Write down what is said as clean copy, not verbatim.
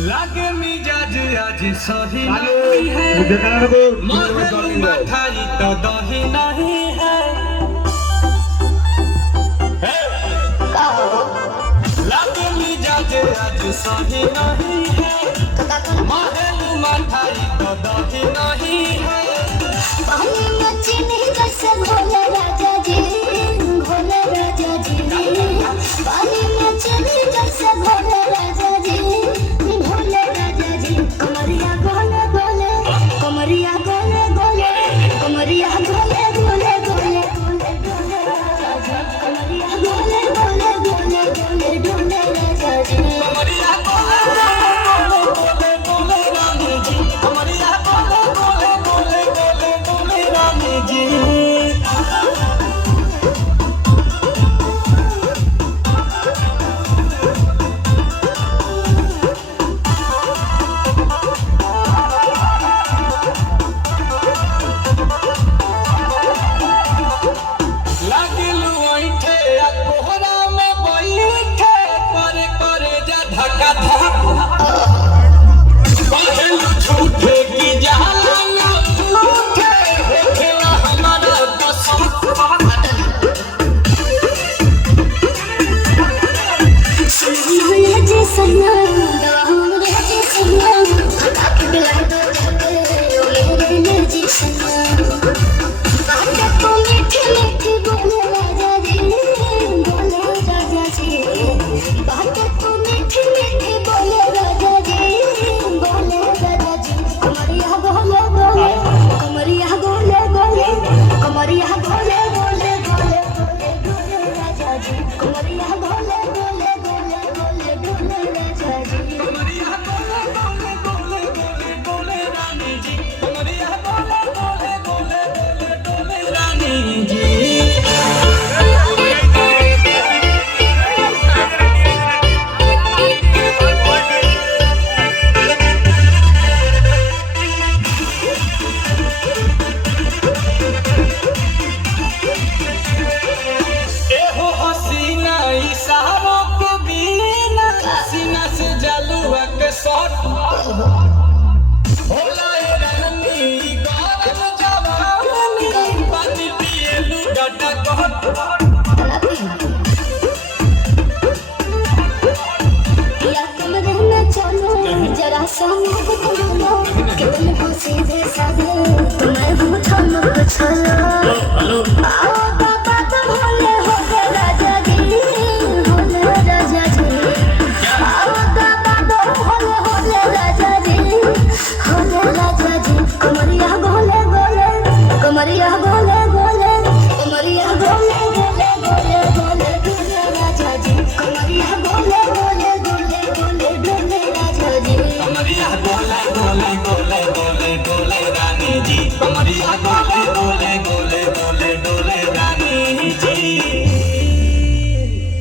लागे मिजाज आज सही नहीं है, महल मठाई तो दही नहीं है। लागे मिजाज आज सही नहीं है, महल मठाई तो दही नहीं है। पानी में चीनी जैसे घोले राजा जी, घोले राजा जी। पानी में चीनी जैसे घोले राजा जी, घोले राजा जी। कमरिया गोले गोले, कमरिया गोले गोले, कमरिया गोले गोले गोले गोले गोले राजा जी। कमरिया गोले गोले गोले गोले गोले राजा जी। कमरिया गोले गोले गोले रानी जी, कमरिया गोले गोले गोले गोले गोले रानी जी। लागिलु ऐठे आ कोहरा में बैठे, करे करे जा धक्का धक। कहलु झूठे की जाला उठे, होखेला हमारा कसम। सुनिए जी सनम, दवाऊंगे जी सनम, ताकि दिला दो जाके मेरे जी सनम। बातें तो मीठी मीठी बोले राजा जी, बोले राजा जी। बातें तो मीठी मीठी बोले राजा जी, बोले राजा जी। कमरिया गोले गोले, कमरिया गोले गोले, कमरिया गोले गोले गोले गोले गोले राजा जी। कमरिया गोले गोले गोले गोले गोले राजा जी। कमरिया गोले गोले गोले गोले गोले रानी जी, कमरिया गोले गोले गोले गोले गोले रानी जी। एहो हसीना इशारों के बिना, सीना से जलुआ के शॉट होला ए रानी गरम जवानी, पानी पिए लुगाटा कहत। या तुम रहना चलो जरा सा मुझको बोलो, कि तुम हो सीधे साधे, तुम्हें हूँ थमक चलो। आओ बाबा तुम होले होले राजा जी, होले राजा जी। आओ बाबा तुम होले होले राजा जी, होले राजा जी। कमरिया गोले गोले, कमरिया गोले गोले, कमरिया गोले गोले गोले गोले गोले राजा जी। कमरिया गोले गोले गोले गोले गोले राजा जी। कमरिया गोले गोले गोले गोले गोले रानी जी, कमरिया गोले गोले